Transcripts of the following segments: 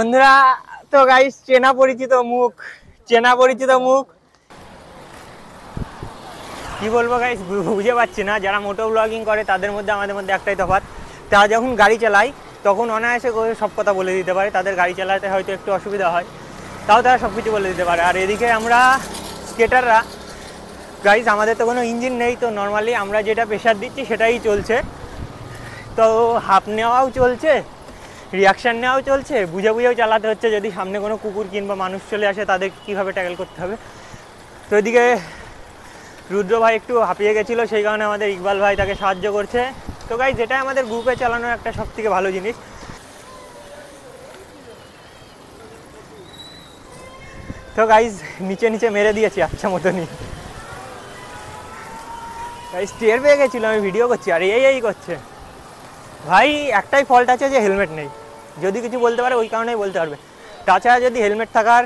বন্ধুরা তো গাইস চেনা পরিচিত মুখ কি বলবো গাইস বুঝে পাচ্ছি না। যারা মোটো ব্লগিং করে তাদের মধ্যে আমাদের মধ্যে একটাই তফাৎ, তারা যখন গাড়ি চালায় তখন অনায়াসে করে সব কথা বলে দিতে পারে। তাদের গাড়ি চালাতে হয়তো একটু অসুবিধা হয়, তাও তারা সব কিছু বলে দিতে পারে। আর এদিকে আমরা স্কেটাররা গাইস, আমাদের তো কোনো ইঞ্জিন নেই, তো নর্মালি আমরা যেটা প্রেশার দিচ্ছি সেটাই চলছে। তো হাফ নেওয়াও চলছে, রিয়াকশান নেওয়াও চলছে, বুঝে বুঝেও চালাতে হচ্ছে। যদি সামনে কোনো কুকুর কিংবা মানুষ চলে আসে তাদের কীভাবে ট্যাকেল করতে হবে। তো এদিকে রুদ্র ভাই একটু হাঁপিয়ে গেছিলো, সেই কারণে আমাদের ইকবাল ভাই তাকে সাহায্য করছে। তো গাইস যেটা আমাদের গ্রুপে চালানোর একটা সবথেকে ভালো জিনিস। তো গাইস নিচে নিচে মেরে দিয়েছি আচ্ছা মতনই। গাইস টের পেয়ে গেছিলো আমি ভিডিও করছি আর এই করছে। ভাই একটাই ফল্ট আছে যে হেলমেট নেই, যদি কিছু বলতে পারে ওই কারণেই বলতে পারবে। তাছাড়া যদি হেলমেট থাকার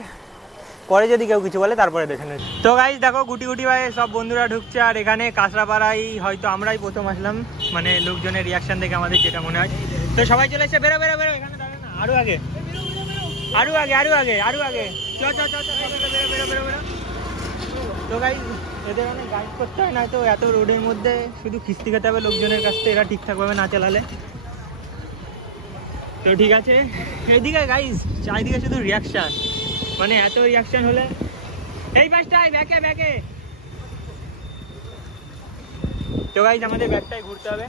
পরে যদি কেউ কিছু বলে তারপরে দেখে নেবে। তো গাইস দেখো গুটি গুটি ভাই সব বন্ধুরা ঢুকছে, আর এখানে কাঁচরাপাড়ায় হয়তো আমরাই প্রথম আসলাম, মানে লোকজনের রিয়াকশান দেখে আমাদের যেটা মনে হয়। তো সবাই চলে এসে বেরো বেরো বেরো, এখানে দাঁড়ায় না, আরো আগে আরো আগে আরো আগে আরো আগে চ চ চ বেরো বেরো বেরো বেরো। তো গাইস এদের অনেক গাইড করতে হয়, না তো এত রোডের মধ্যে শুধু খিস্তি খেতে হবে লোকজনের কাছ থেকে, এরা ঠিকঠাকভাবে না চালালে। তো ঠিক আছে, এইদিকে গাইস চারিদিকে শুধু রিয়াকশান, মানে এত রিয়াকশান হলে এই পাশটায় ব্যাকে ব্যাকে। তো গাইস আমাদের ব্যাকটায় ঘুরতে হবে।